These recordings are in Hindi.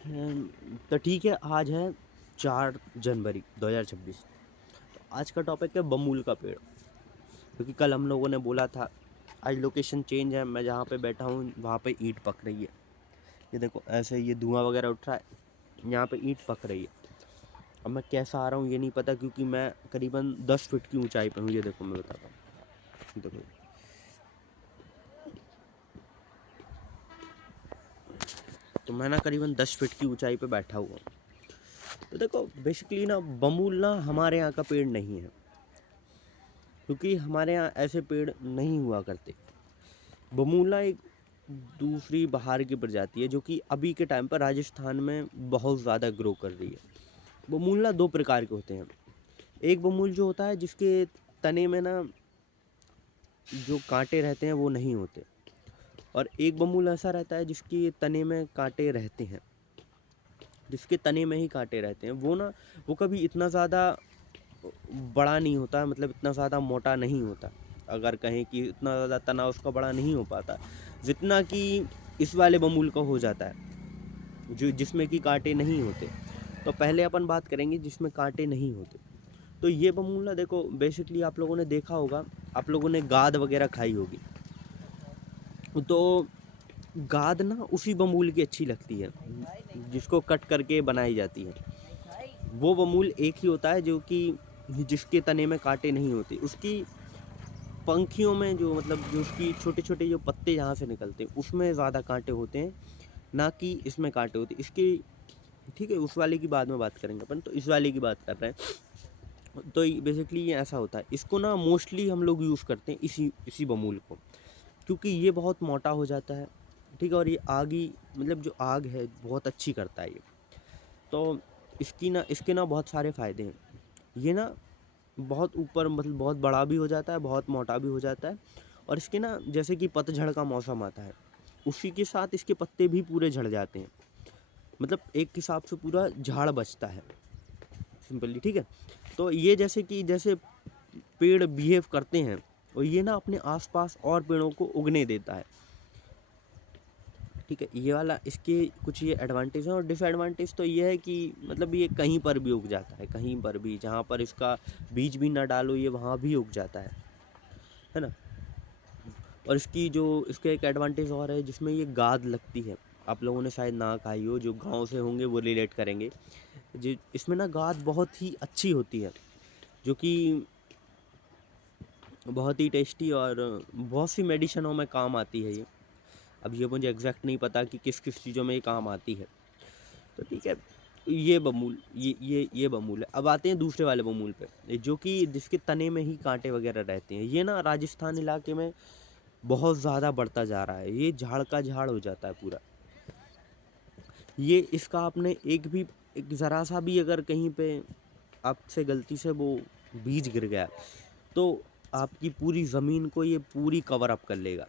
तो ठीक है, आज है 4 जनवरी 2026। तो आज का टॉपिक है बमूल का पेड़। क्योंकि कल हम लोगों ने बोला था, आज लोकेशन चेंज है, मैं जहाँ पे बैठा हूँ वहाँ पे ईंट पक रही है। ये देखो ऐसे ये धुआं वगैरह उठ रहा है, यहाँ पे ईंट पक रही है। अब मैं कैसा आ रहा हूँ ये नहीं पता, क्योंकि मैं करीबन 10 फीट की ऊंचाई पे हूँ। ये देखो मैं बताता हूँ, देखो। तो मैं ना करीबन 10 फीट की ऊंचाई पे बैठा हुआ हूँ। तो देखो बेसिकली ना बमूल ना हमारे यहाँ का पेड़ नहीं है, क्योंकि हमारे यहाँ ऐसे पेड़ नहीं हुआ करते। बमूला एक दूसरी बाहर की प्रजाति है जो कि अभी के टाइम पर राजस्थान में बहुत ज़्यादा ग्रो कर रही है। बमूला दो प्रकार के होते हैं। एक बमूल जो होता है जिसके तने में ना जो कांटे रहते हैं वो नहीं होते, और एक बमूल ऐसा रहता है जिसके तने में कांटे रहते हैं, जिसके तने में ही कांटे रहते हैं। वो ना वो कभी इतना ज़्यादा बड़ा नहीं होता, मतलब इतना ज़्यादा मोटा नहीं होता। अगर कहें कि इतना ज़्यादा तना उसका बड़ा नहीं हो पाता जितना कि इस वाले बमूल का हो जाता है, जो जिसमें कि कांटे नहीं होते। तो पहले अपन बात करेंगे जिसमें कांटे नहीं होते। तो ये बमूल ना देखो बेसिकली आप लोगों ने देखा होगा, आप लोगों ने गाद वगैरह खाई होगी। तो गाद ना उसी बमूल की अच्छी लगती है जिसको कट करके बनाई जाती है। वो बमूल एक ही होता है जो कि जिसके तने में कांटे नहीं होते। उसकी पंखियों में जो मतलब जो उसकी छोटे छोटे जो पत्ते यहाँ से निकलते हैं उसमें ज़्यादा कांटे होते हैं, ना कि इसमें कांटे होते हैं इसकी। ठीक है, उस वाले की बाद में बात करेंगे अपन, तो इस वाले की बात कर रहे हैं। तो बेसिकली ये ऐसा होता है, इसको ना मोस्टली हम लोग यूज़ करते हैं इसी इसी बमूल को, क्योंकि ये बहुत मोटा हो जाता है। ठीक है, और ये आग ही मतलब जो आग है बहुत अच्छी करता है ये। तो इसके ना बहुत सारे फ़ायदे हैं। ये ना बहुत ऊपर मतलब बहुत बड़ा भी हो जाता है, बहुत मोटा भी हो जाता है। और इसके ना जैसे कि पतझड़ का मौसम आता है उसी के साथ इसके पत्ते भी पूरे झड़ जाते हैं। मतलब एक हिसाब से पूरा झाड़ बचता है सिंपली। ठीक है, तो ये जैसे पेड़ बिहेव करते हैं, और ये ना अपने आसपास और पेड़ों को उगने देता है। ठीक है, ये वाला इसके कुछ ये एडवांटेज है। और डिसएडवांटेज तो ये है कि मतलब ये कहीं पर भी उग जाता है, कहीं पर भी, जहाँ पर इसका बीज भी ना डालो ये वहाँ भी उग जाता है ना। और इसका एक एडवांटेज और है जिसमें ये गाद लगती है। आप लोगों ने शायद ना खाई हो, जो गांव से होंगे वो रिलेट करेंगे। जी, इसमें ना गाद बहुत ही अच्छी होती है, जो कि बहुत ही टेस्टी और बहुत सी मेडिसिनों में काम आती है ये। अब ये मुझे एग्जैक्ट नहीं पता कि किस किस चीज़ों में ये काम आती है। तो ठीक है, ये बमूल ये बमूल है। अब आते हैं दूसरे वाले बमूल पे, जो कि जिसके तने में ही कांटे वगैरह रहते हैं। ये ना राजस्थान इलाके में बहुत ज़्यादा बढ़ता जा रहा है, ये झाड़ का झाड़ हो जाता है पूरा। ये इसका आपने एक ज़रा सा भी अगर कहीं पे आपसे गलती से वो बीज गिर गया तो आपकी पूरी ज़मीन को ये पूरी कवर अप कर लेगा।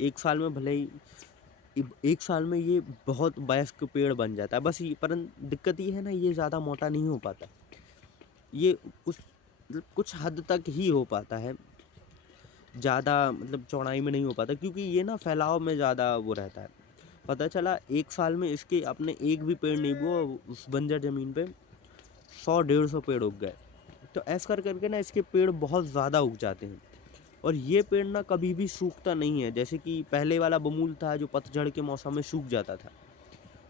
एक साल में भले ही एक साल में ये बहुत वयस्क पेड़ बन जाता है। बस ये परंतु दिक्कत ये है ना, ये ज़्यादा मोटा नहीं हो पाता। ये कुछ मतलब कुछ हद तक ही हो पाता है, ज़्यादा मतलब चौड़ाई में नहीं हो पाता, क्योंकि ये ना फैलाव में ज़्यादा वो रहता है। पता चला एक साल में इसके अपने एक भी पेड़ नहीं हुआ, उस बंजर ज़मीन पे 100-150 पेड़ उग गए। तो ऐसा कर करके ना इसके पेड़ बहुत ज़्यादा उग जाते हैं। और ये पेड़ ना कभी भी सूखता नहीं है, जैसे कि पहले वाला बमूल था जो पतझड़ के मौसम में सूख जाता था।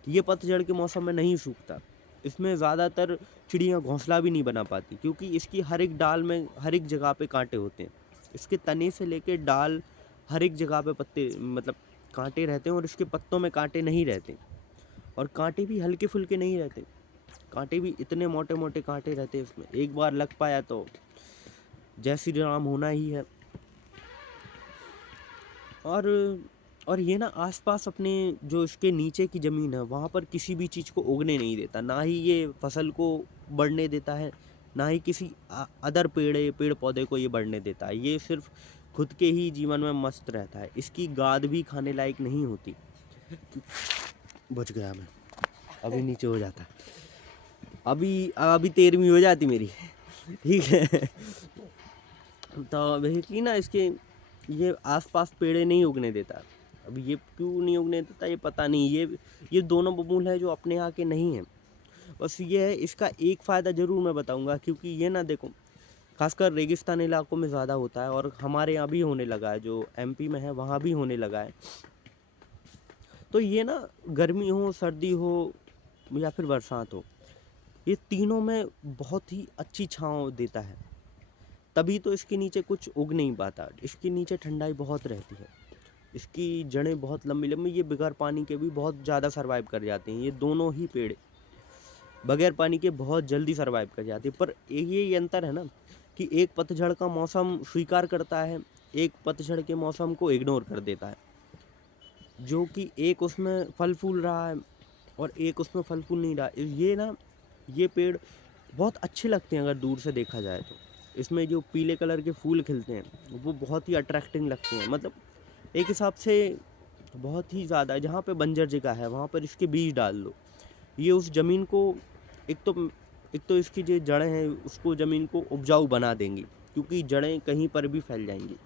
ये पतझड़ के मौसम में नहीं सूखता। इसमें ज़्यादातर चिड़ियाँ घोंसला भी नहीं बना पाती, क्योंकि इसकी हर एक डाल में हर एक जगह पे कांटे होते हैं। इसके तने से लेके डाल हर एक जगह पे पत्ते मतलब कांटे रहते हैं, और इसके पत्तों में कांटे नहीं रहते। और कांटे भी हल्के फुल्के नहीं रहते, कांटे भी इतने मोटे मोटे कांटे रहते हैं इसमें। एक बार लग पाया तो जय श्री राम होना ही है। और और ये ना आसपास अपने जो इसके नीचे की ज़मीन है वहाँ पर किसी भी चीज़ को उगने नहीं देता, ना ही ये फसल को बढ़ने देता है, ना ही किसी अदर पेड़ पौधे को ये बढ़ने देता है। ये सिर्फ खुद के ही जीवन में मस्त रहता है। इसकी गाद भी खाने लायक नहीं होती। बच गया मैं, अभी नीचे हो जाता, अभी अभी 13वीं हो जाती मेरी। ठीक है। तो बेसिकली ना इसके ये आसपास पेड़े नहीं उगने देता। अब ये क्यों नहीं उगने देता ये पता नहीं। ये दोनों बबूल हैं जो अपने यहाँ के नहीं हैं। बस ये है, इसका एक फ़ायदा ज़रूर मैं बताऊंगा, क्योंकि ये ना देखो खासकर रेगिस्तान इलाकों में ज़्यादा होता है, और हमारे यहाँ भी होने लगा है, जो एमपी में है वहाँ भी होने लगा है। तो ये ना गर्मी हो, सर्दी हो या फिर बरसात हो, ये तीनों में बहुत ही अच्छी छाँव देता है। तभी तो इसके नीचे कुछ उग नहीं पाता, इसके नीचे ठंडाई बहुत रहती है, इसकी जड़ें बहुत लंबी लंबी, ये बगैर पानी के भी बहुत ज़्यादा सर्वाइव कर जाते हैं। ये दोनों ही पेड़ बगैर पानी के बहुत जल्दी सर्वाइव कर जाते हैं। पर ये अंतर है ना कि एक पतझड़ का मौसम स्वीकार करता है, एक पतझड़ के मौसम को इग्नोर कर देता है। जो कि एक उसमें फल फूल रहा है और एक उसमें फल फूल नहीं रहा। ये ना ये पेड़ बहुत अच्छे लगते हैं अगर दूर से देखा जाए तो। इसमें जो पीले कलर के फूल खिलते हैं वो बहुत ही अट्रैक्टिंग लगते हैं। मतलब एक हिसाब से बहुत ही ज़्यादा, जहाँ पे बंजर जगह है वहाँ पर इसके बीज डाल दो, ये उस ज़मीन को एक तो इसकी जो जड़ें हैं उसको ज़मीन को उपजाऊ बना देंगी, क्योंकि जड़ें कहीं पर भी फैल जाएंगी।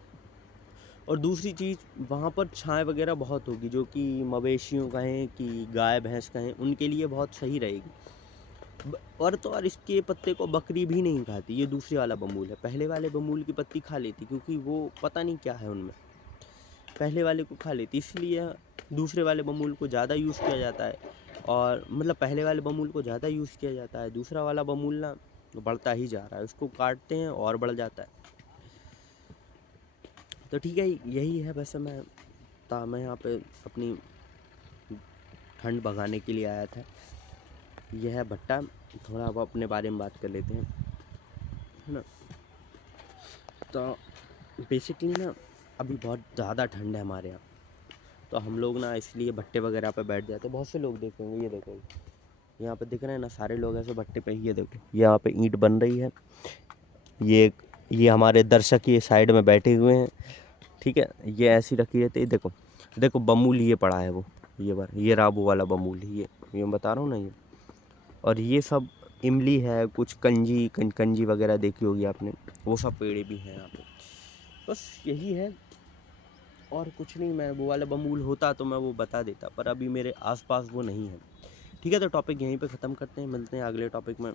और दूसरी चीज़, वहाँ पर छाँव वगैरह बहुत होगी, जो कि मवेशियों कहें कि गाय भैंस कहें उनके लिए बहुत सही रहेगी। और तो और इसके पत्ते को बकरी भी नहीं खाती, ये दूसरे वाला बमूल है। पहले वाले बमूल की पत्ती खा लेती, क्योंकि वो पता नहीं क्या है उनमें, पहले वाले को खा लेती, इसलिए दूसरे वाले बमूल को ज़्यादा यूज़ किया जाता है। और मतलब पहले वाले बमूल को ज़्यादा यूज़ किया जाता है, दूसरा वाला बमूल ना बढ़ता ही जा रहा है, उसको काटते हैं और बढ़ जाता है। तो ठीक है, यही है। वैसे मैं यहाँ पे अपनी ठंड भगाने के लिए आया था। यह है भट्टा। थोड़ा अब अपने बारे में बात कर लेते हैं, है ना। तो बेसिकली ना अभी बहुत ज़्यादा ठंड है हमारे यहाँ, तो हम लोग ना इसलिए भट्टे वगैरह पे बैठ जाते हैं। बहुत से लोग देखेंगे, ये देखो यहाँ पे दिख रहे हैं ना, सारे लोग ऐसे भट्टे पे ही, ये देखो यहाँ पे ईंट बन रही है। ये हमारे दर्शक ये साइड में बैठे हुए हैं, ठीक है। ये ऐसी रखी रहती है। देखो देखो बमूल ये पड़ा है, वो ये राबू वाला बमूल, ये मैं बता रहा हूँ ना ये। और ये सब इमली है, कुछ कंजी वगैरह देखी होगी आपने, वो सब पेड़ भी हैं यहाँ पे। बस यही है, और कुछ नहीं। मैं वो वाला बमूल होता तो मैं वो बता देता, पर अभी मेरे आसपास वो नहीं है। ठीक है, तो टॉपिक यहीं पे ख़त्म करते हैं, मिलते हैं अगले टॉपिक में।